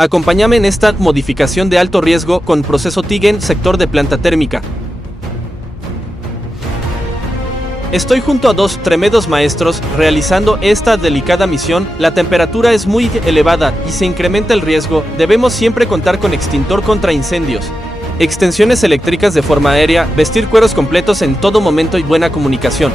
Acompáñame en esta modificación de alto riesgo con proceso TIGEN, sector de planta térmica. Estoy junto a dos tremendos maestros realizando esta delicada misión. La temperatura es muy elevada y se incrementa el riesgo. Debemos siempre contar con extintor contra incendios, extensiones eléctricas de forma aérea, vestir cueros completos en todo momento y buena comunicación.